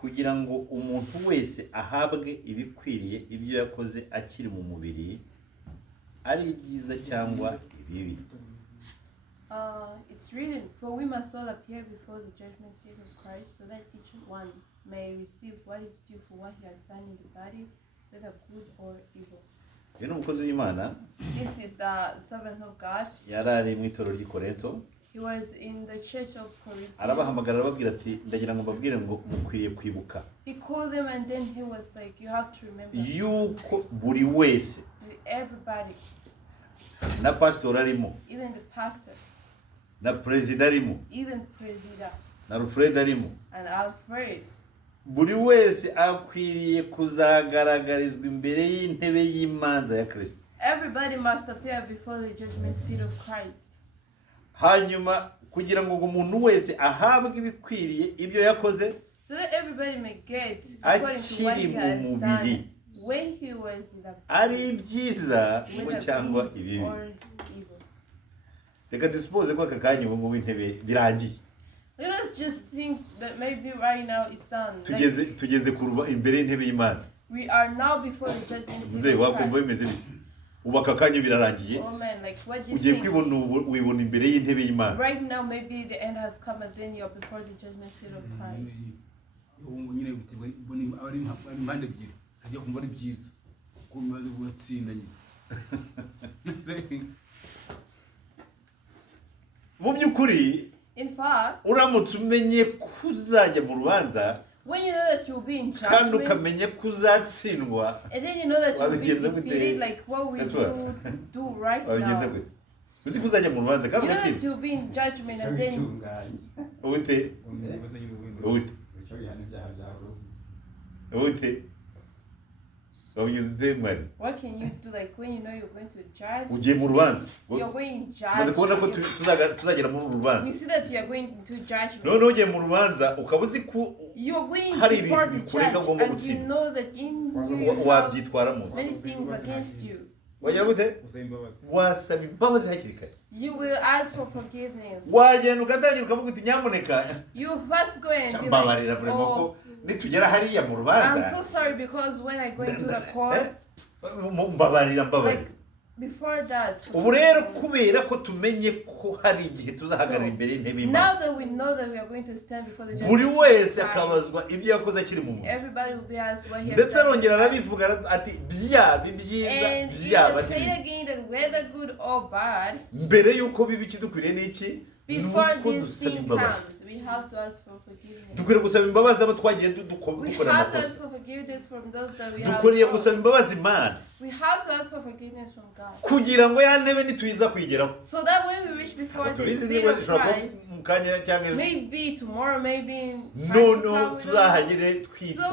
kugira ngo umuntu wese ahabwe ibikwiriye ibyo yakoze akiri mu mubiri ari ibyiza cyangwa ibibi. It's written, for we must all appear before the judgment seat of Christ, so that each one may receive what is due for what he has done in the body, whether good or evil. Uyu ni umukozi w'Imana. This is the servant of God. Yari ari mu itorero ry'i Korinto. He was in the church of Corinth. Arabahamagara arababwira ati ndagira ngo mbabwire ngo mukwiye kwibuka. He called them and then he was like, you have to remember. Yuko buri wese. Everybody. Na pastor arimo. Even the pastor. Na president arimo. Even president. Na Alfred arimo. And Alfred. Buri wese akwiriye kuzagaragarizwa imbere y'intebe y'imanza ya Kristo. Everybody must appear before the judgment seat of Christ. Hanyuma kugira ngo umuntu wese ahabwe ibikwiriye ibyo yakoze, so that everybody may get according to what he has done when he was in the ari ibyiza cyangwa ibibi. Reka dusuppose ko aka kanya ubu ngubu intebe birangiye. Let us just think that maybe right now it's done. Tugeze kuruba imbere y'intebe y'imanza. We are now before the judgment seat of Christ. Wakumva bimeze bite? Ubu aka kanya birarangiye. Oh man, like what do you ugiye think? wibona imbere y'intebe y'imanza. Right now maybe the end has come and then you're before the judgment seat of Christ. Ubu nyine biterwa ari impande ebyiri. Hajya kumva ari byiza. Ko maze gutsinda nyine. Mu by'ukuri, in fact, uramutse umenye kuzajya mu rubanza, when you know that you'll be in judgment, kandi ukamenye kuzatsindwa, and then you know that you'll be defeated, like what will you do right now? Uzi kuzajya mu rubanza kandi you know that ugatsindwa. you'll be in judgment and then Ute? what can you do, like when you know you're going to judge? Ugiye mu rubanza. You're going to Maze kubona ko judge. tuzagera mu rubanza. You see that you are going to judgment. None ugiye mu rubanza ukaba uzi ko you're going hari before ibintu the bikurega judge ugomba and you gutsinda. know that in you have Wabyitwaramo. many things against you. Wagira gute? Wasaba imbabazi hakiri kare. You will ask for forgiveness. Wagenda ugatangira ukavuga uti nyamuneka. You first go and be Mbabarira like, vraiment ko oh, nitugera hariya mu rubanza. I'm so sorry because when I go into the court, mbabarira. like before that. Ubu rero kubera ko tumenye ko hari igihe tuzahagarara imbere y'intebe Now y'Imana. that we know that we are going to stand before the judge, Buri wese akabazwa ibyo yakoze akiri mu muntu. everybody will be asked what he has Ndetse done. arongera arabivuga ati byaba ibyiza And he byaba will say n'ibibi. again that whether good or bad, Mbere yuko biba ikidukwiriye n'iki? before Nuko this dusaba thing imbabazi. comes, we have to ask for forgiveness. Dukwiriye gusaba imbabazi abo twagiye We dukora have to ask amakosa. for forgiveness from those that we have Dukwiriye gusaba wronged. imbabazi Imana We have to ask for forgiveness from God. kugira ngo ya ntebe nituyiza kwigeraho. So that when we reach before the Tubizi seat niba of dushobora Christ, kuba mu kanya cyangwa ejo. maybe tomorrow, maybe in time to No, come, we don't know. tuzahagere So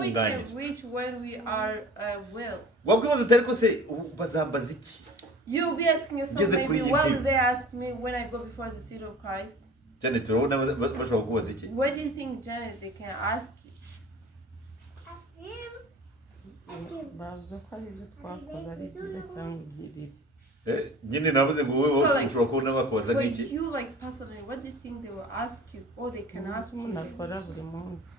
we can twitunganyije. reach when we are well. Wakwibaza utari ko se ubu bazambaza iki? You'll be asking yourself, Ngeze maybe, kuri iyi what ntebe. will they ask me when I go before the seat of Christ? Cyane turabona bashobora kubaza iki? What do you think, Janet, they can ask you? bavuze ko ari ibyo twakoze ari byiza cyangwa ibibi. Nyine navuze ngo wowe So, ushobora kubona bakubaza For nk'iki? you, like personally, what do you think they will ask you, or they can ask you? umuntu akora buri munsi.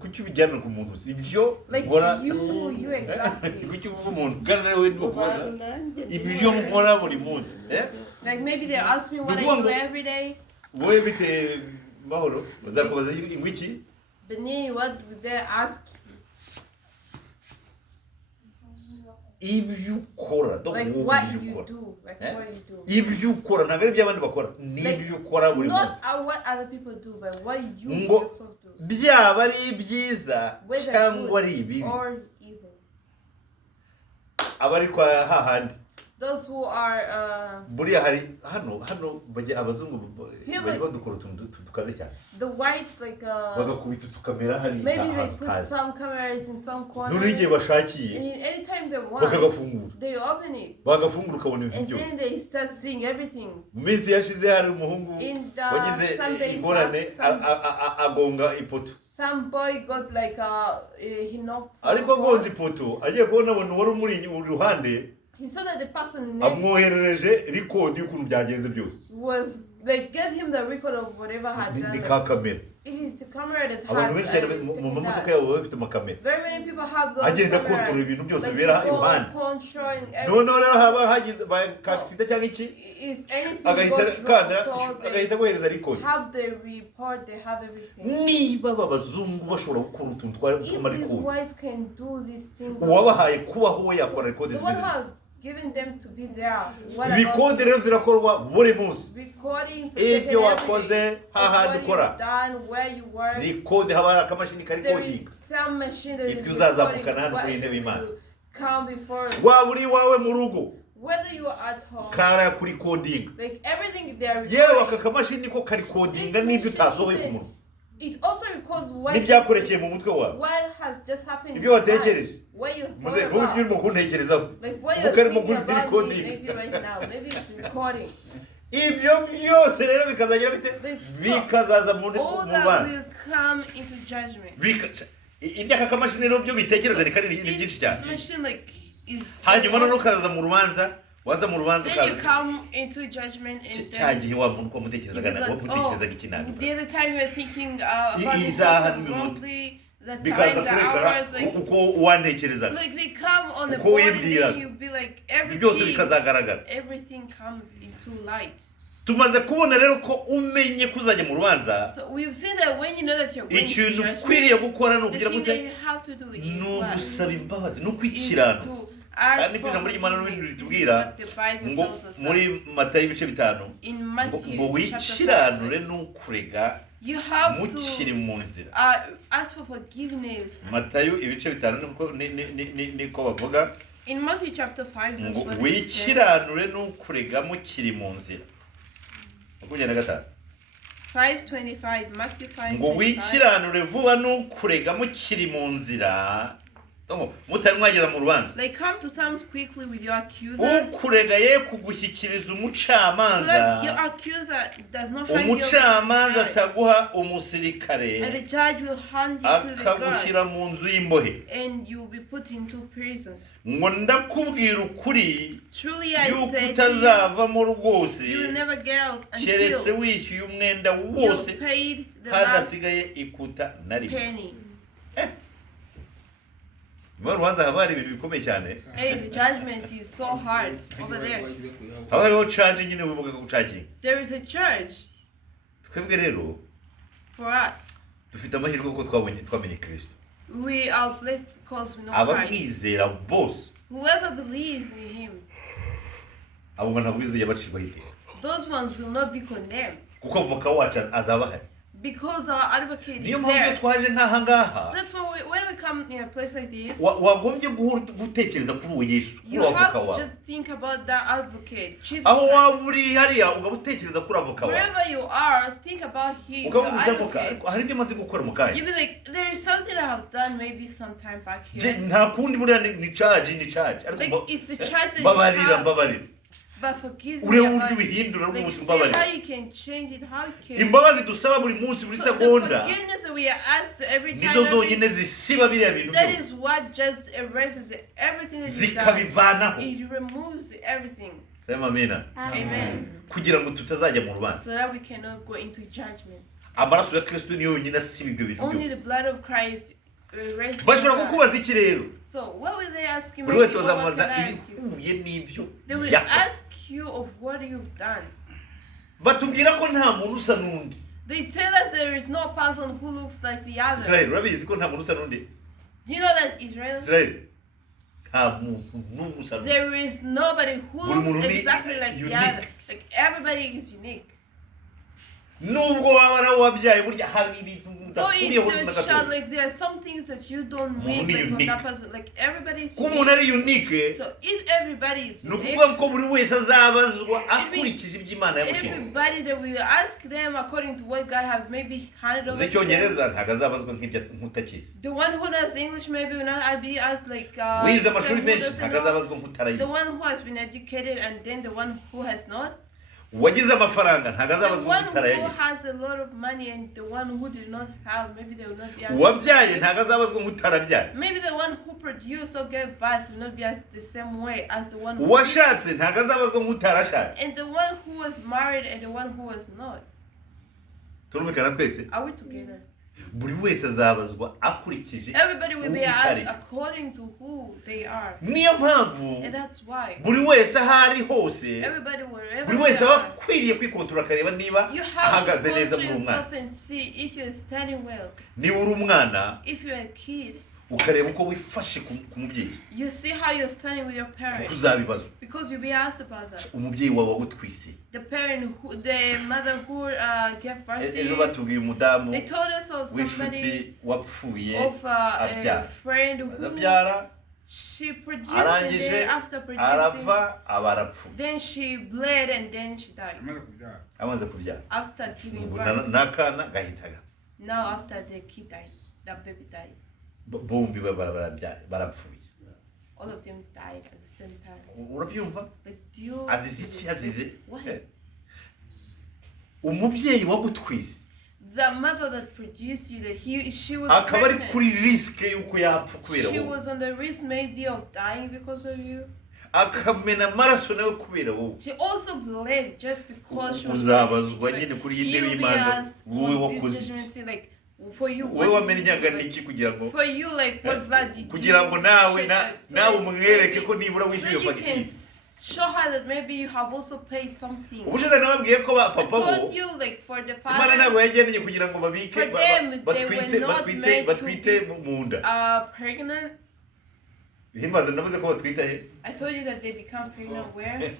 Kuki ubijyana ku muntu si ibyo Like nkora? you exactly. Kuki uvuga umuntu kandi nawe ndimo kubaza ibyo nkora buri munsi? Like maybe they ask me what I do every day. Wowe bite mahoro bazakubaza ingwiki? Beni, what would they ask you? Ibyo ukora Like what you do, like what you do. ibyo ukora ntabwo ari iby'abandi bakora ni ibyo ukora buri Not munsi. what other people do, but what you Ngo yourself do. byaba ari ibyiza Whether cyangwa ari good ibibi or evil. aba ari kwa hahandi. Those who are Buriya hari hano bajya abazungu Here, bajya like- badukora utuntu dukaze cyane the whites, like bagakubita tukamera hari maybe they ahantu put kazi some cameras in some corner, noneho igihe bashakiye and in any time they want, bakagafungura they open it, bagafungura ukabona ibintu and byose. then they start seeing everything. Mu minsi yashize hari umuhungu In wagize some days ingorane back, some- agonga ipoto Some boy got like he knocked. some ariko wall. agonze ipoto agiye kubona abantu wari umuri iruhande He saw that the person next amwoherereje rikodi y'ukuntu byagenze byose. was They gave him the record of whatever had ni done. ka kamera It is the camera that abantu benshi cyane had mu taken mamodoka that. yabo baba bafite amakamera Very many people have those agenda cameras. kontorora ibintu byose Like bibera to go iruhande control and noneho rero haba hagize bakasida cyangwa iki if anything agahita goes kanda wrong, so they agahita kohereza record have the report, they have everything. niba aba bazungu bashobora gukora utuntu twari If tuma these record whites can do these things, uwabahaye kubaho we yakora record the one who zimeze have given them to be there, what record about rero zirakorwa buri munsi recording, ibyo wakoze hahandi what ukora you've done, where you work. record haba hari akamashini kari There is kodinga some machine that is ibyo uzazamukana recording hano what kuri intebe you y'imanza come before, waba uri iwawe mu rugo whether you are at home, kara kuri kodinga like everything they are yewe recording. aka kamashini ko kari kodinga n'ibyo utasohoye ku munwa It also records what n'ibyakurekeye mu mutwe wawe what has just happened. ibyo in your life, watekereje what you muze thought n'ubu ibyo about. urimo kuntekerezaho Like what kuko you're arimo thinking kuri about me, kodinga maybe right now, maybe it's recording. ibyo byose rero bikazagira bite bikazaza mu All that rubanza will come into judgment. iby'aka kamashini rero byo bitekereza ni kari ni byinshi cyane Machine like is. hanyuma noneho ukaza mu rubanza waza mu rubanza Then you ukaza come into judgment and cya then gihe wa muntu ko mutekerezaga you'll be na like, mutekerezaga iki nabi the other time you were thinking about this isaha person n'iminota wrongly, the time, bikaza the kurekara hours, like uko wantekerezaga like they come on the uko board and wibwiraga. then you'll be like ibyo byose everything bikazagaragara comes into light. tumaze kubona rero ko umenye ko uzajya mu rubanza So we've seen that when you know that you're going to ikintu judgment, ukwiriye gukora ni the ukugira thing gute that you have to do is ni what? ugusaba imbabazi ni Is ukwikirana to ask kandi ko for ijambo ry'Imana forgiveness. ritubwira This is what the Bible ngo tells us muri that. matayo ibice bitanu In ngo Matthew wikiranure chapter 5, n'ukurega you have mukiri to mu nzira ask for forgiveness. matayo ibice bitanu niko bavuga In Matthew chapter 5, ngo verse 1, it says, wikiranure n'ukurega mukiri mu nzira 25 5:25, Matthew 5:25. ngo wikiranure vuba n'ukurega mukiri mu nzira mutari mwagera mu rubanza Like come to terms quickly with your accuser, ukurega ye kugushyikiriza so umucamanza that your accuser does not hand you over to umucamanza the judge, ataguha umusirikare and the judge will hand you to the guard, akagushyira mu nzu y'imbohe and you will be put into prison. ngo ndakubwira ukuri Truly I yuko say to you, utazavamo rwose you will never get out keretse until wishyuye umwenda wose you paid the last hadasigaye ikuta na rimwe penny. mu rubanza haba hari ibintu bikomeye cyane Hey, the judgment is so hard over there. haba hariho caje nyine wibuka gucaginga There is a church twebwe rero for us. dufite amahirwe kuko twamenye Kristo We are blessed because we know Christ. abamwizera bose Whoever believes in him, abo ngo ntabwo bizajya bacirwaho iteka those ones will not be condemned kuko avoka wacu azaba ahari because our advocate niyo is mpamvu iyo there. twaje nk'aha ngaha That's why when we come in a place like this, wagombye gutekereza kuri uwo Yesu kuri you uwo have avoka to wawe just think about that advocate, Jesus aho Christ. waba uri hariya ugaba utekereza kuri avoka wawe Wherever you are, think about him, your ukavuga uti avoka advocate. ariko hari ibyo amaze gukora mu kanya You'll be like, there is something I have done maybe sometime back here. nta kundi buriya ni charge ariko Like it's the child that you mbabarira have, mbabarira but forgive me urebe about uburyo it. ubihindura Like rwose see how mbabarira you can change it, how you can. imbabazi dusaba buri munsi buri So the segonda forgiveness that we are asked every time, nizo zonyine zisiba biriya bintu that byose is what just erases everything that you've done. zikabivanaho It removes everything. sema amina Amen. kugira ngo tutazajya mu rubanza So that we cannot go into judgment. amaraso ya Kristo niyo yonyine asiba ibyo bintu Only byose the blood of Christ erases bashobora that. kukubaza iki rero So what will they ask you? buri wese Maybe, what bazamubaza can I ask you? ibihuye n'ibyo They will yakoze ask you of what you've done. batubwira ko nta muntu usa n'undi They tell us there is no person who looks like the other. Israel urabizi ko nta muntu usa n'undi Do you know that Israel? Israel nta muntu n'umwe usa n'undi There is nobody who Buri muntu looks ni exactly like the unique. other. Like everybody is unique. nubwo waba nawe wabyaye burya hari ibintu Though it's udakuriyeho na your child, gato like there are some things that you don't Umuntu make ni like on unique. that person. Like everybody is kuba umuntu unique. ari unique So if everybody is ni unique, ukuvuga ko buri wese azabazwa akurikije ibyo Imana yamushinze everybody that will ask them according to what God has maybe handed uzi over to them. icyongereza ntabwo azabazwa nk'utakizi The one who knows English maybe will not be asked like wize someone amashuri who menshi doesn't ntabwo know. azabazwa The nk'utarayize one who has been educated and then the one who has not. uwagize amafaranga ntago The azabazwa one who nk'utarayagize, has a lot of money and the one who did not have, maybe they will not be as uwabyaye ntago azabazwa nk'utarabyaye, maybe the one who produced or gave birth will not be as the same way as the one who uwashatse ntago azabazwa nk'utarashatse. and the one who was married and the one who was not. Turumvikana twese? Are we together? Buri wese azabazwa akurikije Everybody will be uwo asked ari. according to who they are. Niyo mpamvu And that's why buri wese aho ari hose, everybody, wherever buri they wese aba are, akwiriye kwikontorora akareba niba you have to ahagaze neza control muri umwana. yourself and see if you're standing well. Niba uri umwana If you're a kid, ukareba uko wifashe ku mubyeyi, you see how you're standing with your kuko parents uzabibazwa. because you'll be asked about that. Umubyeyi wawe wagutwise, The parent, the mother who gave birth to ejo you. batubwiye umudamu They told us of somebody, w'inshuti wapfuye of a abyara, friend who abyara she produced and arangije then after producing, arava aba arapfuye, then she bled and then she died. amaze kubyara amaze kubyara. After giving Ubu birth. n'akana gahitaga, Now after the kid died, the baby died. bombi barapfuye. All of them died at the same time. Urabyumva? Like, do you Azize iki? Azize Why? umubyeyi wagutwise The mother that produced you, she was akaba ari pregnant. kuri risike y'uko yapfa kubera She wowe, was on the risk maybe of dying because of you. akamena amaraso nawe kubera wowe. She also bled just because she was Uzabazwa nyine kuri iyi ntebe You'll be y'imanza, asked wowe on wakoze this iki? judgment seat, like for you, Wowe what did you wamenyaga do? n'iki kugira ngo For you, like what blood did you kugira ngo nawe shed that- so nawe that umwereke maybe- ko nibura so wishyuye you fagitire. can show her that maybe you have also paid something. Ubushize nababwiye ko ba I papa bo told you, like for the Imana ntabwo father yageneye kugira ngo babike For them, they batwite were not batwite meant to batwite be- mu nda. pregnant. Himbaza navuze ko batwite he? I told you that they become pregnant where?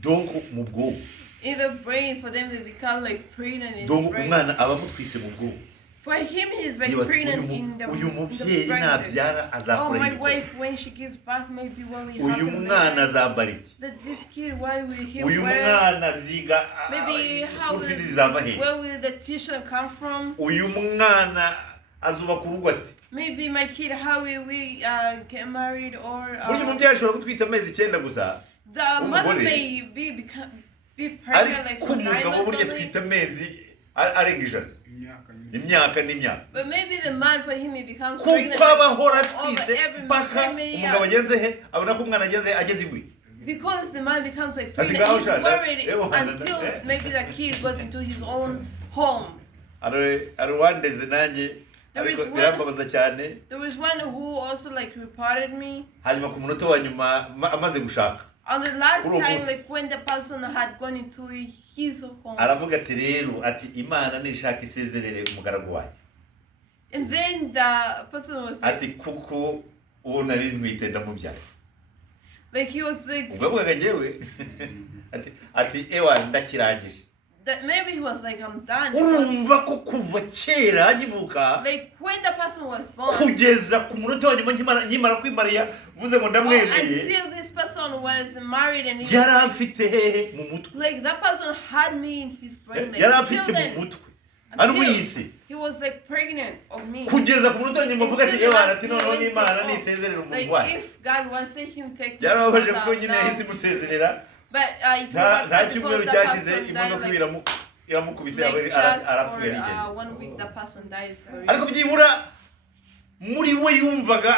Donc mu bwonko. In the brain. For them, they become like pregnant in the Donc brain. umwana aba amutwise mu bwonko. For him, he's like Yibaza, pregnant uyu in the mubyeyi brain. nabyara Oh, azakora my iki? wife, when she gives birth, maybe what will Uyu happen mwana next? azambara iki? That this kid, why will he Uyu wear? mwana ziga Maybe how school will, fees zizava he? where will the tuition come from? Uyu mwana azubaka urugo ate? Maybe my kid, how will we get married or Burya umubyeyi ashobora gutwita amezi 9 gusa, the mother umugore. may be pregnant like ariko for 9 umugabo months burya only. atwita amezi arenga ijana, imyaka nyine imyaka n'imyaka, But maybe the man for him he becomes pregnant kuko aba ahora over atwise every mpaka many umugabo years. ageze he abona ko umwana ageze iwe. Because the man becomes like Ati pregnant, ngaho he's shana, worried wana, until maybe the kid goes into his own home. ari wandeze nanjye There ariko is one- birambabaza cyane. There was one who also like reported me Hanyuma ku munota wa nyuma amaze gushaka on the last Kuri uwo time, munsi. like when the person had gone into his home. aravuga ati rero ati Imana nishaka isezerere umugaragu wayo, And then the person was like, ati kuko uwo nari ntwite ndamubyara. he was like, Ubwo avugaga njyewe ati ewa ndakirangije. that maybe he was like, I'm done. Urumva ko kuva kera agivuka Like when the person was born, kugeza ku munota wa nyuma nkimara kwimariya mvuze ngo ndamwemeye, until this person was married and he was yari like, amfite hehe mu mutwe, like that person had me in his brain. Like, yari until amfite mu then, mutwe until anwise, he was like pregnant of me. kugeza ku munota wa nyuma avuga ati Until the ewa last ati noneho moment n'Imana he said, nisezerere Like umurwayi. if God wanted him to take me Byarababaje out kuko nyine now. yahise imusezerera, But it nta was nta upset cyumweru because the cyashize person died imodoka like, iramukubise like just arapfuye for arigenda. 1 week the person died for Ariko it. byibura muri we yumvaga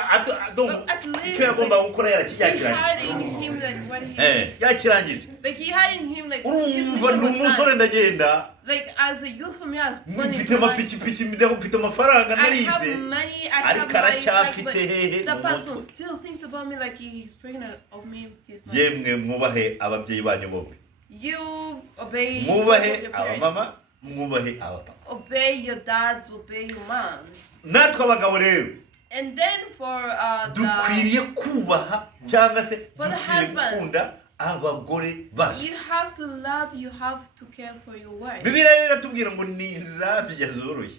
But at least icyo yagombaga gukora he yakirangije, had in him like what he yakirangije. like he had in him like his Urumva mission ndi was umusore done. ndagenda, Like as a youth for me, I was born in mfite Hawaii. amapikipiki mfite amafaranga I have narize, money, I have ariko my aracyafite but hehe the mu person mutwe. still thinks about me like he's pregnant of me. His mom. Yemwe mwubahe ababyeyi banyu bombi, You obey both of mwubahe your parents. abamama, mwubahe abapapa. Obey your dads, obey your moms. Natwe abagabo rero And then for the dukwiriye kubaha cyangwa se For the dukwiriye husbands. gukunda abagore bacu. you have to love, you have to care for your wife. Bibiliya rero iratubwira ngo ni inzabya zoroshye,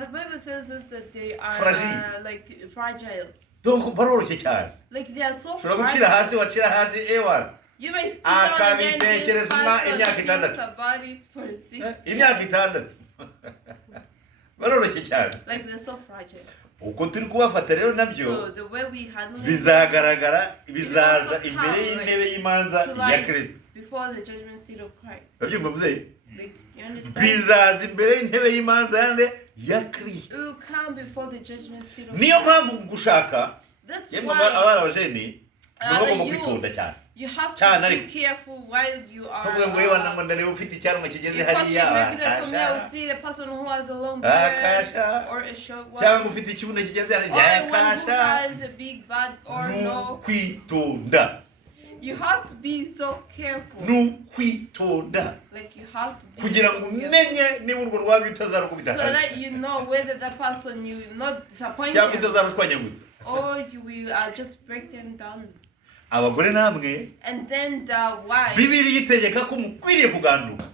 The Bible tells us that they are Fragile. like fragile. donc baroroshye cyane. Like they are so Ushobora gucira hasi fragile. wacira hasi ewana You may speak on again this akabitekereza person imyaka thinks itandatu, about it for 6 imyaka years. itandatu baroroshye cyane. Like they're so fragile. uko turi kubafata rero So nabyo the way we handle it bizagaragara bizaza imbere y'intebe y'imanza to ya like Kristo. before the judgment seat of Christ. Babyumva muzehe? Like, you understand? Bizaza imbere y'intebe y'imanza yande ya Kristo. It will come before the judgment seat of Niyo Christ. mpamvu gushaka That's yemwe why abana bajeni muragomba you- kwitonda cyane. you have cyane to be ariko careful while you are. tuvuga ngo yewe namba ndareba ufite icyarimwe kigeze Because hariya maybe that for me I will akasha see the person who has a long beard akasha or a short one, cyangwa ufite ikibuno kigeze or hariya one who akasha. has a big butt or no. Kwitonda. You have to be so careful. Kwitonda Like you have to be kugira so ngo careful. umenye niba urwo rwaba utazarukubita So that you know whether that person you will not disappoint cyangwa them utazarushwanyaguza. or you will just break them down. Abagore namwe And then the wife, Bibiliya itegeka ko mukwiriye kuganduka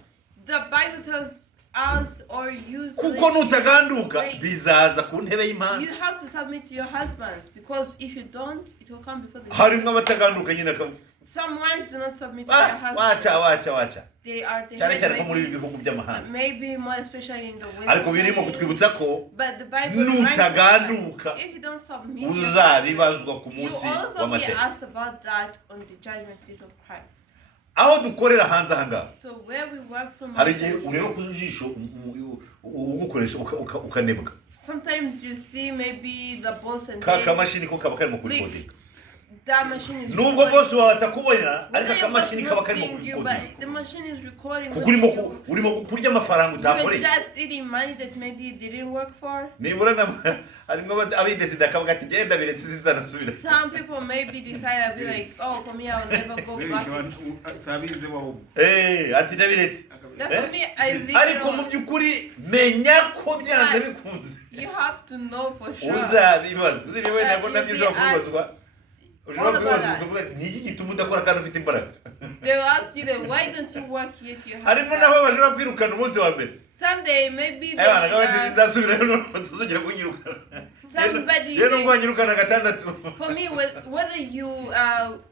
the Bible tells us or use kuko nutaganduka bizaza ku ntebe you y'imanza. have to submit to your husbands, because if you don't, it will come before the Harimo abataganduka nyine akavuga Some wives do not submit to their husbands. waca They are the cyane head, cyane ko muri ibi maybe, bihugu by'amahanga. maybe more especially in the West. Ariko birimo kutwibutsa ko But the Bible reminds us nutaganduka that if you don't submit, uzabibazwa ku you munsi also be w'amateka. asked about that on the judgment seat of Christ. Aho dukorera hanze aha ngaha So where we work from, hari igihe ureba ku jisho ugukoresha ukanebwa. sometimes you see maybe the boss and Ka then kamashini ko kaba karimo kurikodeka. that machine is Nubwo recording. boss wawe atakubona Whether ariko your boss akamashini is kaba not karimo seeing you, kurikodeka. but the machine is recording. Kuko what urimo kurya amafaranga you were utakoreye. just eating money that maybe you didn't work for. Nibura harimo abidesida akavuga ati genda biretse sinzanasubira. Some people maybe decide I'll be like, oh, for me, I'll never go back. sabize waho Ati ndabiretse. That for me, I leave it Ariko mu on. byukuri menya ko byanze bikunze. You have to know for sure. Uzabibazwa. Uzi niwe ntabwo You'll nabyo be ushobora asked kubibazwa. Ushobora all about kubibazwa that. ukavuga ni iki gituma udakora kandi ufite imbaraga. They will ask you that, why don't you work yet you have Harimo that? nabo bashobora kwirukana umunsi wa mbere. Someday, maybe they, Abana kabati zidasubirayo none tuzongera kunyirukana. Somebody Rero they- ngo anyirukana gatandatu. for me, whether you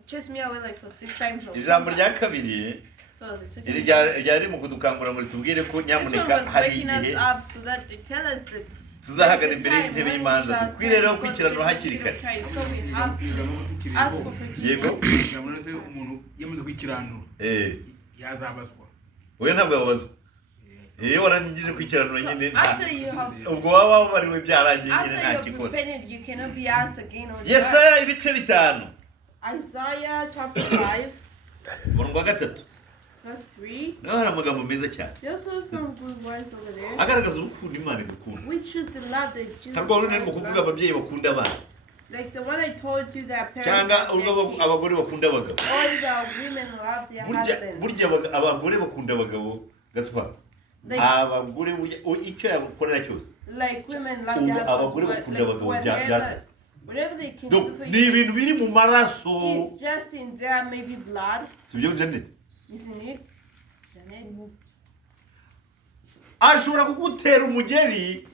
chase me away like for 6 times or Ijambo more. rya kabiri So the second iri one, ryari mu kudukangura ngo tubwire ko this one nyamuneka was hari waking us igihe up so that they tell us that tuzahagana imbere y'intebe y'imanza dukwiriye rero kwikiranwa hakiri kare. So we have to ask for Yego. forgiveness. ndabona se umuntu yamaze kwikiranura yazabazwa Oya ntabwo yababazwa. Warangije kwikiranwa So nyine after you have ubwo waba wabariwe byarangiye nyine nta after you have kikoze. repented, you cannot be asked again on that. Yesaya ibice 5 Isaiah chapter 5, umurongo wa 3 verse 3. naho hari amagambo meza cyane There's also some good words over there. agaragaza urukundo Imana idukunda. We choose the love that Jesus Ntabwo wari urimo Christ kuvuga loves. ababyeyi bakunda abana Like the one I told you that parents cyangwa love their urwo kids. abagore bakunda abagabo. All the women love their husbands. Burya abagore bakunda abagabo Gaspar. Like, Abagore burya icyo yakorera cyose. like women love Ubu their abagore husbands. bakunda Like abagabo byasize. whatever they can Donc do for ni you, ibintu biri mu maraso. it's just in their maybe blood, Sibyo Janet? isn't it? Janet? Ashobora kugutera umugeri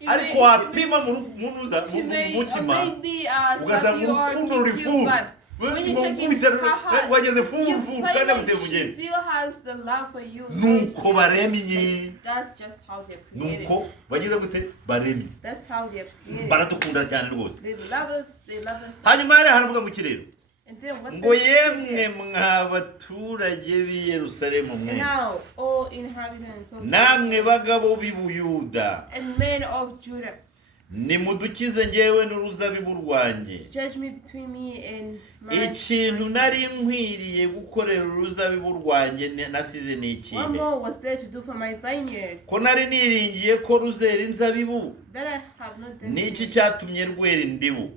She ariko may- wapima mu munuza She mu may, or mutima maybe ugasanga slap you or urukundo kick ruri you, full. but when you check in her heart, wageze you full find kandi like agutera she umugeri. still has the love for you. Nuko baremye. That's just how they're created. Nuko bagize gute baremye. That's how they're created. Baradukunda cyane rwose. They love us. They love us. Hanyuma hari haravuga mu kirero And then what ngo does it say yemwe here? mwa baturage b'i Yerusalemu mwe Now, all inhabitants of namwe bagabo b'i Buyuda and men of Judah, nimudukize njyewe n'uruzabibu rwanjye. judge me between me and my. Ikintu nari nkwiriye gukorera uruzabibu rwanjye nasize ni What ikihe? more was there to do for my vineyard Ko nari niringiye ko ruzera inzabibu that I have not done? niki cyatumye rwera indibu?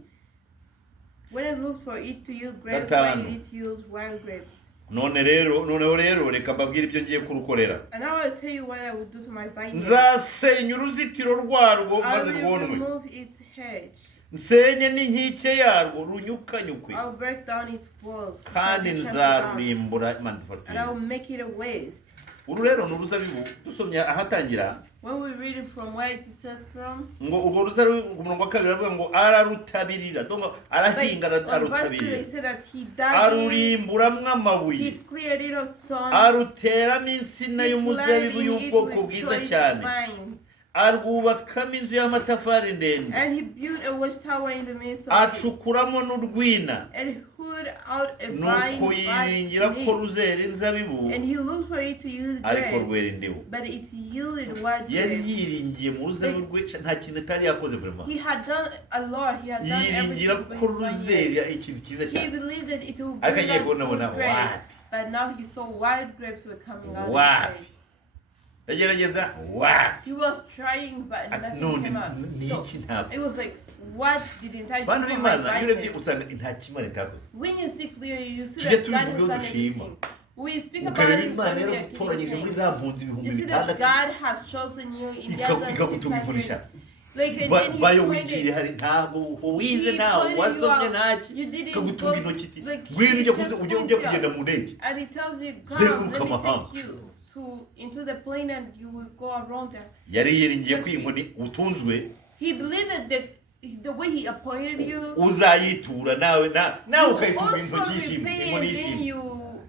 When I looked for it to yield grapes, Gatanu. why did it yield wild grapes? Noneho rero reka mbabwire ibyo ngiye kurukorera. And now I'll tell you what I will do to my vineyard. Nzasenya uruzitiro rwarwo I maze will rwonwe, remove its hedge. nsenye n'inkike yarwo runyukanyukwe, I'll break down its walls. It shall kandi be trampled down, nzarurimbura. Imana and I will idufashe. make it a waste. Uru rero ni uruzabibu dusomye ahatangira When we read it from where it starts from, ngo urwo ruzabibu ku murongo wa 2 aravuga ngo ararutabirira, donc arahinga on verse 2 they arutabirira, said that he dug it, arurimburamwo he amabuye, cleared it of stone, aruteramo insina he y'umuzabibu planted it y'ubwoko with bwiza choice cyane, vines, arwubakamo inzu y'amatafari ndende And he built a watchtower in the midst of it. acukuramo n'urwina And he put out a nuko vine yiringira by ko it. ruzera inzabibu And he looked for it to yield ariko grapes, rwera indibu but it yielded what yari grapes. yiringiye mu ruzabibu rwe nta kintu atari yakoze vraiment He had done a lot. He had done yiringira everything ko for his vineyard. ruzera ikintu cyiza He cyane believed that it would ariko bring agiye out kubona good grapes. what But now he saw wild grapes were coming out. What? instead. yagerageza wa He was trying, but nothing none came out. ni So iki ntabwo it was like, what didn't I do bantu for my b'imana iyo urebye vineyard? usanga nta kimana itakoze When you see clearly, you see Tujye that God has tubivugeho done dushima. everything. We speak about ukareba it in imana family yaragutoranyije muri activities. za mpunzi ibihumbi You see that bitandatu God has chosen you in the other ikagutuma 600. impurisha Like, and then he vayo wigire pointed, hari ntabwo wize he nawe pointed you wasomye out. ntaki You didn't kagutunga go, intoki iti like, ngwino he ujya just kuze ujya points you kugenda out. mu ndege And he tells you, come, Zenguruka let me amahanga. take you into the plane and you will go around there. yari yiringiye ko inkoni utunzwe He believed that the way he appointed you, uzayitura nawe nawe you ukayitura intoki also yishimye repay inkoni and then yishimye you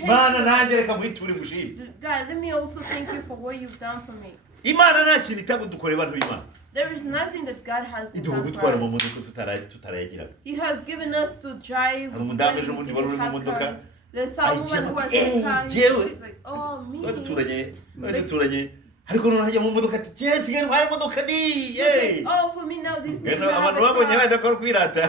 imana nanjye reka muyiture gushimye God, let me also thank you for what you've done for me. imana nta kintu itagudukoreye bantu b'imana There is nothing that God hasn't iduha done gutwara mu for us. modoka tutarayagira He has given us to drive. Hari umudamu when ejo we bundi didn't wari uri mu have modoka, cars. There's some woman who was in a car. and jewe. It's like, oh, me. duturanye ariko noneho hajya mu modoka ati jensi ngiye ntwara imodoka ni She's like, oh, for me now, these days I have abantu a babonye car. wenda ko ari kwirata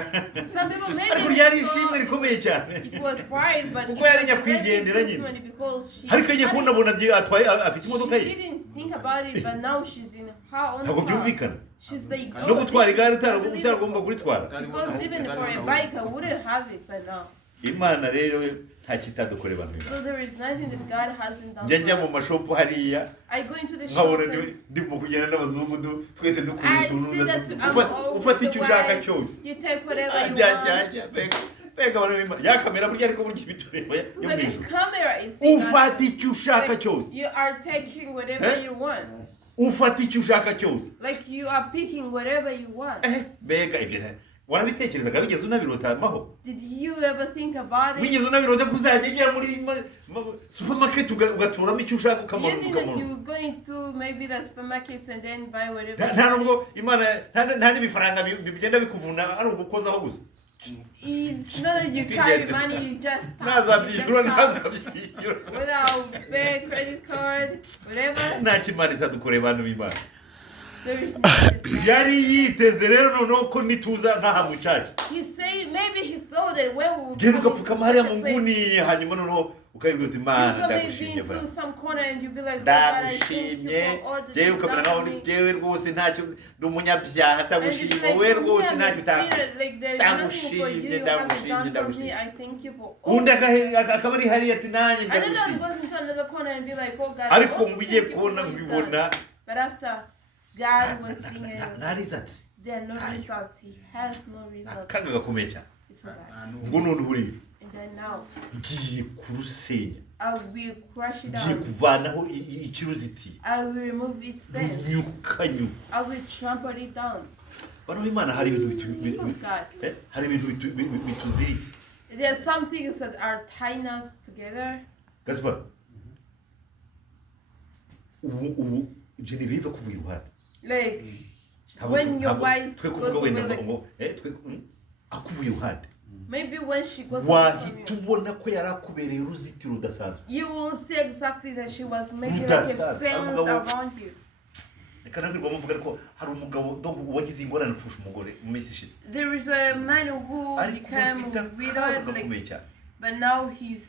Some people ariko maybe ryari they ishimwe saw rikomeye cyane it was pride, but it Kuko was yari a very nyakwigendera big nyine. testimony because she ariko agiye kubona abona atwaye afite imodoka she ye didn't think about it, but now she's in her own ntabwo car. byumvikana She's like, no oh, gutwara this igare is utaragomba unbelievable. kuritwara Because even for a bike, I wouldn't have it by now. imana rero nta kitadukore bantu b'imana So there is nothing that God hasn't done njya njya for mu us. mashopu hariya I go into the nkabona shops and ndimo kugenda n'abazungu twese dukura I utuntu see that I'm ufata all icyo ushaka wise. cyose You take whatever you ajya want. ajya mbega abantu b'imana ya kamera burya ariko burya ibitureba yo But mu this ijuru camera is seeing us. ufata icyo ushaka Like, cyose you are taking whatever Eh? you want. ufata icyo ushaka cyose Like you are picking whatever you want. mbega ibyo warabitekerezaga wigeze unabirotamaho Did you ever think about it? wigeze unabirota ko uzajya ugera muri supermarket ugaturamo icyo ushaka You ukamara think that you're going to maybe the supermarkets and then buy whatever you nta want? nubwo imana nta n'ibifaranga bigenda bikuvuna ari ugukozaho gusa It's not that you carry money, you just ntazabyishyura tap ntazabyishyura without bank, credit card, whatever. nta kimana itadukoreye abantu b'imana There is nothing. yari yiteze rero noneho ko nituza nkaha mu caca He said maybe he thought that when we would genda come into ugapfukama hariya such a mu place, nguni hanyuma noneho ukabibwira uti you imana go maybe ndagushimye into bra some corner and you'll be like, God, I thank you ndagushimye for all the jewe things ukamera done nkaho for ndi me. jewe rwose ntacyo ndi umunyabyaha And you'll ndagushimye be like, wowe for me, rwose I'm ntacyo a utanga sinner. Like there is nothing for you you haven't done for me. ndagushimye I thank you for all. undi akaba ari hariya ati nanjye And then I'm ndagushimye going into another corner and be like, oh God, I ariko also ngugiye thank you for kubona what you've ngibona done. But after God was seeing it, ntarize ati there are no results. He has no results. akaga gakomeye cyane It's like, ubwo none uriye and then now, ngiye kurusenya I will crush it ngiye out. kuvanaho ikiruzitiye I will remove its fence. nyukanyuka I will trample it down. bano b'imana hari ibintu People of God. hari ibintu bituziritse There are some things that are tying us together. gaspar ubu Genevieve akuvuye iruhande Like Ntabwo when your ntabwo wife twe goes kuvuga away, wenda like ngo akuvuye iruhande maybe when she goes away from wahita you, ubona ko yari akubereye uruzitiro rudasanzwe you will see exactly that she was making like That's a sad. fence around you. reka nabwirwa muvuga ariko hari umugabo wagize ingorane kurusha umugore mu minsi ishize There is a man who ariko became afite akaga widowed, like, gakomeye cyane but now he's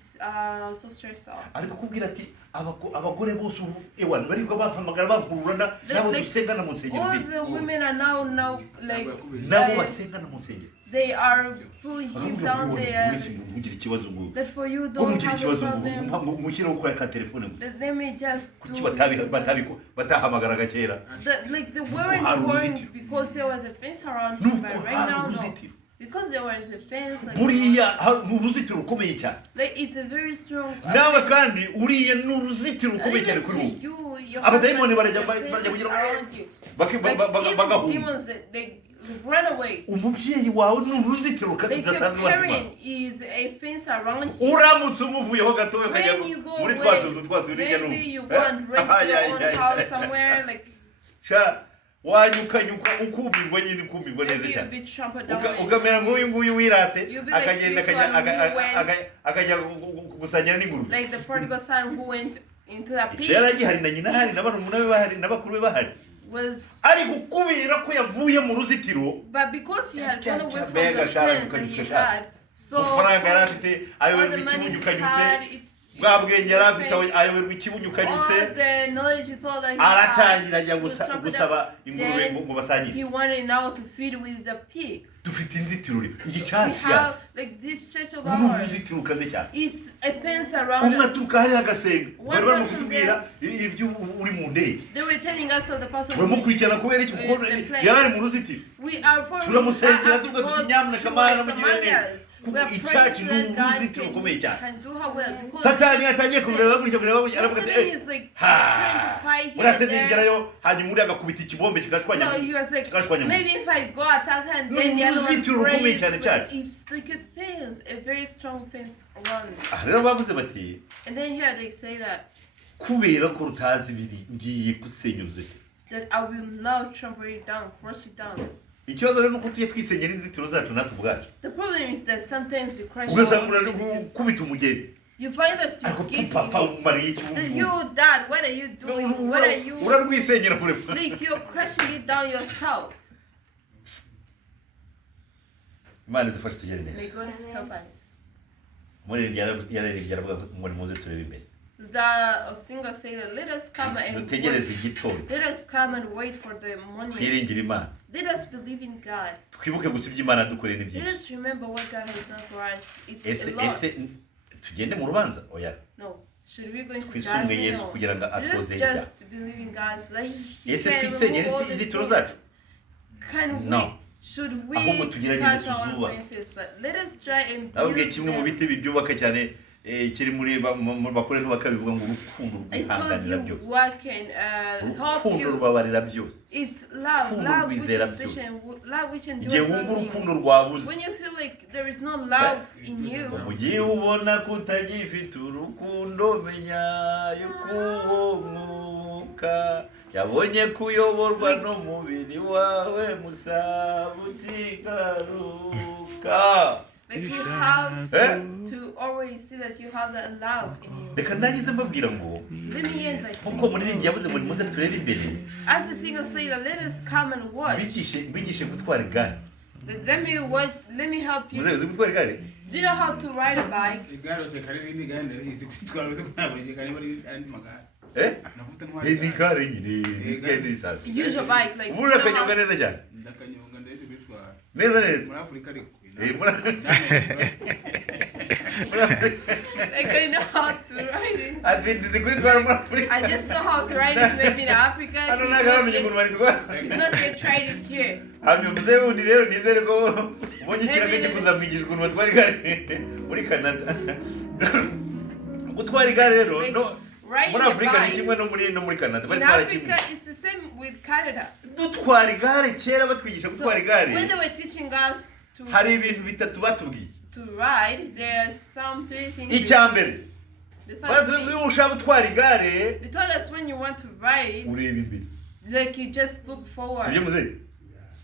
so stressed out. ariko kubwira ati abagore bose ubu ewana bariko bampamagara bankururana nabo Like, dusengana mu nsengero all mbi the women are now like nabo basengana mu nsengero they are pulling him down there. mugira ikibazo ngo That for you ngo don't mugira have a ikibazo problem. ngo mushireho kuri aka telefone gusa That let me just kuki do batahamagaraga kera like they weren't hari going uruzitiro. because there was a fence around him, nuko but right hari now no. uruzitiro Because there was a fence, like, buriya ni uruzitiro rukomeye cyane like it's a very strong. nawe kandi uriya ni uruzitiro And rukomeye cyane even kuri to wowe you, your abadayimoni husband, barajya the barajya fence kugira around you. ngo Like even bagahunga demons, they run away. umubyeyi wawe ni uruzitiro Like your rudasanzwe barimo parent is a fence around you. uramutse umuvuyeho gatoya ukajya When you go muri away, twa tuzu twa turi hirya maybe you n'ubu go and rent your own house somewhere, like sha wanyukanyuka ukumirwa nyine ukumirwa neza Maybe you'll cyane be trampled down. ukamera nk'uyu nguyu wirase You'll be like akagenda this one who went- akajya gusangira n'ingurube Like the prodigal son who went into the ese pit yaragihari na nyina hari n'abarumuna be bahari n'abakuru be bahari was, ariko kubera ko yavuye mu ruzitiro but because he had gone away from Mbega the shara friends that he ukanyuka shara. had, so amafaranga yari afite all ayoberwa the money ikibunya he ukanyutse had, it's bwa bwenge yari afite ayoberwa ikibunya ukanyutse all the knowledge he thought that he aratangira had, ajya was trampled gusaba down. ingurube Then ngo basangire he wanted now to feed with the pigs. dufite inzitiro We igicaci have like this church of uru ni ours uruzitiro rukaze cyane is a fence around umwe us. aturuka hariya agasenga One bari barimo person kutubwira ibyo uri mu ndege They were telling us of the person. turamukurikirana kubera iki kuko yari ari mu ruzitiro We are following turamusengera us tuvuga tuti because nyamuneka she mana was mugire among neza us. kuko We are icaci praying ni that God uruzitiro rukomeye cyane can do her well because satani yatangiye kureba gutya kureba gutya aravuga ati Satan is like trying to fight here urase and there. ningerayo hanyuma uri agakubita ikibombe kigashwanya So he was like, kigashwanya maybe if I go attack her and then the other one uruzitiro rukomeye prays, cyane but cyane it's like a fence, a very strong fence around it. aha rero bavuze bati And then here they say that kubera ko rutazi ibiri ngiye gusenya uruzitiro I will now trample it down, crush it down. ikibazo rero nuko tujye twisenyera inzitiro zacu natwe ubwacu The problem is that sometimes you crush ugasanga your own uri fences. gukubita umugeni You find that ariko you're kicking papa it. umariye iki That you, dad, what are you doing? What are you? urarwisenyera kure Like you're crushing it down yourself. imana idufashe tugere neza May God help us. umuririmbyi yararirimbye aravuga ngo nimuze turebe imbere The singer said, "Let us come and dutegereze wait. igitondo Let us come and wait for the morning. twiringire imana Let us believe in God. twibuke gusa ibyo imana yadukoreye ni Let byinshi us remember what God has done for us. It's ese a lot. ese tugende mu rubanza oya No. Should we go into twisunge judgment? yesu No. kugira ngo Let us atwoze ibyaha just believe in God so that He ese can twisenyere remove all the inzitiro sins. zacu Can we? No. Should we Ahubwo tugerageze crush our tuzubake. offenses? But let us try and nababwiye build kimwe mu them. biti bibyubaka cyane kiri muri bakore ntibakabivuga ngo urukundo I told rwihanganira you byose what can help urukundo you. rubabarira byose It's love, Urukundo love which rwizera is byose. patient, love which igihe endures wumva all urukundo things. rwabuze When you feel like there is no love in you, mu gihe ubona ko utagifite urukundo menya yuko uwo mwuka yabonye kuyoborwa n'umubiri wawe musaba utigaruka like you have Eh? to always see that you have that love in you. reka ndangize mbabwira ngo Let me end by nkuko saying, muririmbyi yavuze ngo nimuze turebe imbere as the singer said, let us come and watch. mbigishe gutwara igare Let me help you. muze uzi gutwara igare Do you know how to ride a bike? igare reka rero ni igare ndarizi kutwara uzi ntabwo igare bari andi magare navuta ntwara ni igare nyine igare risanzwe Use your bike. Like, ubu you know urakanyonga how, neza cyane ndakanyonga ndetse bitwara neza neza muri Afurika ariko like I know how to ride it. ati ndizi kuritwara muri afurika I just know how to ride it maybe in Africa. hano ntabwo aramenya ukuntu baritwara He's not yet tried it here. hanyuma muze wundi rero nizere ko ubonye ikiraka cyo kuzamwigisha ukuntu batwara igare muri Canada gutwara igare rero no Riding muri a afurika ni bike. kimwe no muri Canada In baritwara kimwe Africa, it's the same with Canada. dutwara igare kera batwigisha gutwara igare When they were teaching us hari ibintu bitatu batubwiye to ride, there's some three things. icya mbere The first baratubwiye thing, iyo ushaka gutwara igare they told us when you want to ride, ureba imbere like you just look forward. sibyo muze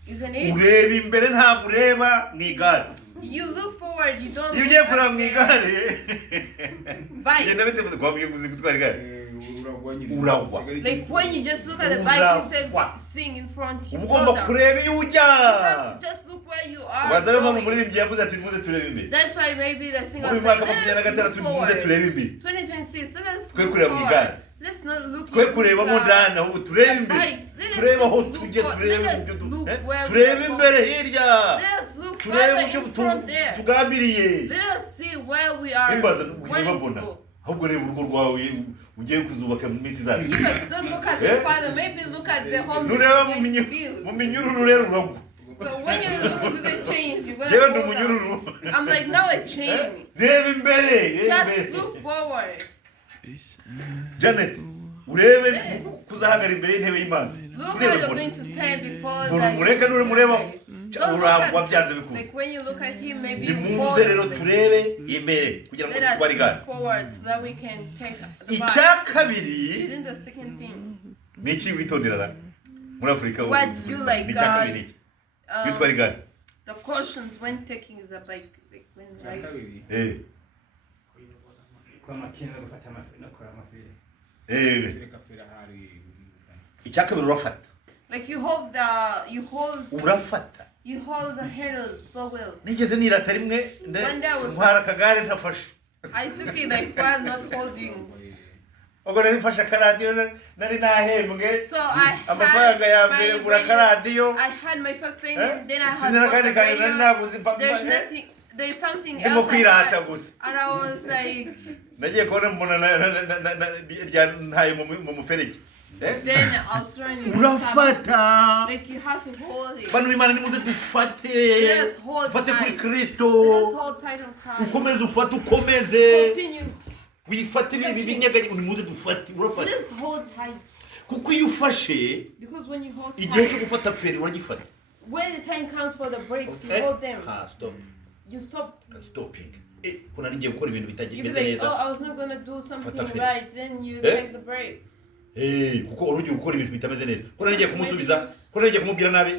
Isn't it? ureba imbere ntabwo ureba mu igare You look forward, you don't iyo look ugiye at kureba mu the igare bike. genda biteguye kwambwiye ngo uzi gutwara igare uragwa nyine Uragwa. Like when you just look at the bike instead of Uragwa. seeing in front, you uba go ugomba down. kureba iyo ujya You have to just look where you are ubanza rero mpamvu going. umuririmbyi yavuze ati muze turebe imbere That's why maybe the singer muri uyu said, mwaka makumyabiri na let us gatandatu look muze forward. turebe imbere 2026, let us Twe look kureba mu forward. igare. Let's not look twe into kurebamo the- ndani ahubwo turebe imbere Right. Let us turebe aho just look tujye for- turebe let mu us byo look where we turebe are imbere going. hirya Let us look turebe further mu byo in front there. tugambiriye Let us see where we are nimbaza wanting to ntibabona go. ahubwo reba urugo rwawe ugiye kuzubaka mu minsi izaza You guys don't look at the father, maybe look at the home nureba that mu you mu build. minyururu rero uragwa So when you look into the chains, you're yewe gonna ndi fall umunyururu down. I'm like, now a chain. reba imbere reba Just imbere look forward. Janet urebe kuzahagara imbere y'intebe y'imanza Look how turebe you're mbona going to stand before mbona the umureka nuri mureba Don't look urangwa at- byanze bikunze like when you look at him, maybe you fall nimuze rero down. turebe imbere kugira ngo Let us dutware igare look forward so that we can take the bike. icya kabiri Then the second thing, ni iki witondera muri Afrika What you like, ni cya kabiri iki yitwara igare the cautions when taking the bike, like when riding. kabiri kwa makina gufata amafiri no kora amafiri reka fira hari icya kabiri urafata Like you hold urafata the handles so well. nigeze nirata rimwe ntwara akagare ntafashe I took it like while not holding. ubwo nari mfashe akaradiyo nari nahembwe So I amafaranga ya mbere gura akaradiyo had my first payment, then I had sinera kandi kandi nari naguze there's something ndimo else I kwirata had. gusa And I was like, nagiye kubona mbona ntaye mu muferege then I was trying to urafata like you have to hold it. bantu b'Imana nimuze dufate Yes, hold ufate kuri tight. Kristo Just hold tight on Christ. ukomeze ufate ukomeze Continue. wifate ibi binyagari nimuze dufate urafata Just hold tight. kuko iyo ufashe Because when you hold igihe cyo tight, gufata feri uragifata when the time comes for the brakes, you hold them. stop You stop. stopping kuna nigiye gukora ibintu You be bitagimeze like, oh, neza I was not gonna do something Fata feri. right. Then you take the brakes. kuko urugiye gukora ibintu bitameze neza kuna nigiye kumusubiza kuna nigiye kumubwira nabi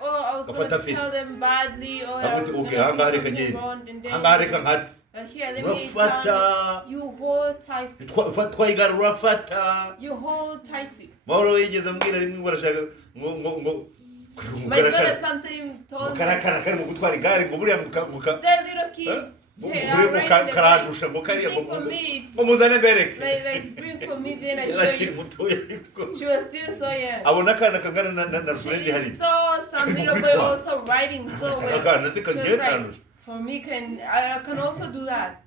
Oh, I was Fata gonna feri. tell them badly, or I was avuga gonna okay do hanga reka something ngende wrong, and then hanga reka nkati here, let me urafata tell you hold tight. twayigara urafata You hold tightly. mahoro yigeze ambwira rimwe barashaka ngo My daughter sometimes told me karakana kari mu gutwara igare ngo buriya muka that little kid. They are buriya riding the karandusha bike. ngo kariya You think for me, ngo muzane bereke like bring for me, then I show yarakiri you. mutoya ariko She was still so young. abona akana kangana na She friend hari saw some little boy also riding so well. akana se She was kagiye like, kandusha for me, I can also do that.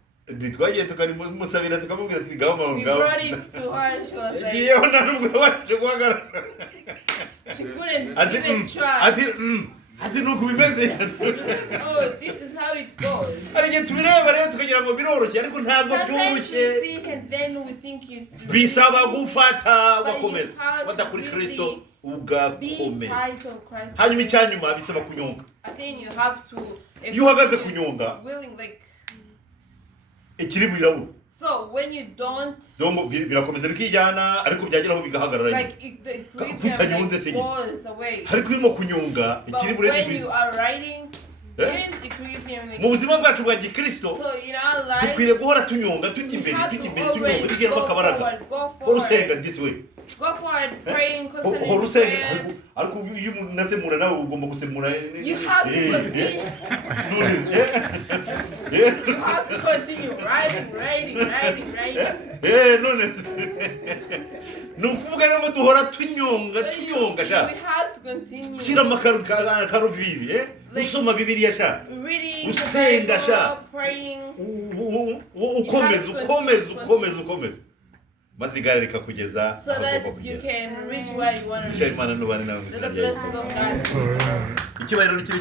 twagiye tukarimusabira tukamubwira ati gaho We ngaho brought it to her, and she was like, yagiyeho nta nubwo yabashije guhagarara she couldn't ati even try. ati nuko bimeze Oh, this is how it goes. hari igihe tubireba rero tukagira ngo biroroshye ariko ntabwo Sometimes we byoroshye see it and then we think it's bisaba gufata But you ugakomeza have fata to kuri really Kristo be ugakomeza tight on Christ. hanyuma icyanyuma bisaba kunyonga Again, you have to. If iyo uhagaze you're kunyonga willing, like ikirimo irabura so, when you don't, dongo birakomeza bikijyana ariko byageraho bigahagarara like the equilibrium Kutanyonze like, se falls away. ariko iyo urimo kunyonga But ikirimo when you biza are riding, there is equilibrium. mu Like, buzima bwacu bwa gikristo so in our lives, dukwiriye guhora tunyonga tujya we imbere have tujya to imbere tunyonga always tugiramo go akabaraga forward, go hora usenga forward, this way go forward, praying constantly. hora in usenga prayer. ariko iyo umuntu unasemura nawe ugomba gusemura You have to continue. You have to continue riding. none ni ukuvuga rero ngo duhora tunyonga We sha have to continue. gushyiramo akaruvivi usoma bibiliya sha Reading the Usenga sha. Bible, praying. ukomeza maze igare rikakugeza So aho ugomba that you kugera can reach where you want to bisha reach. imana n'ubane nawe mu To izina the rya yesu blessing of God. ikibayiro ni kibi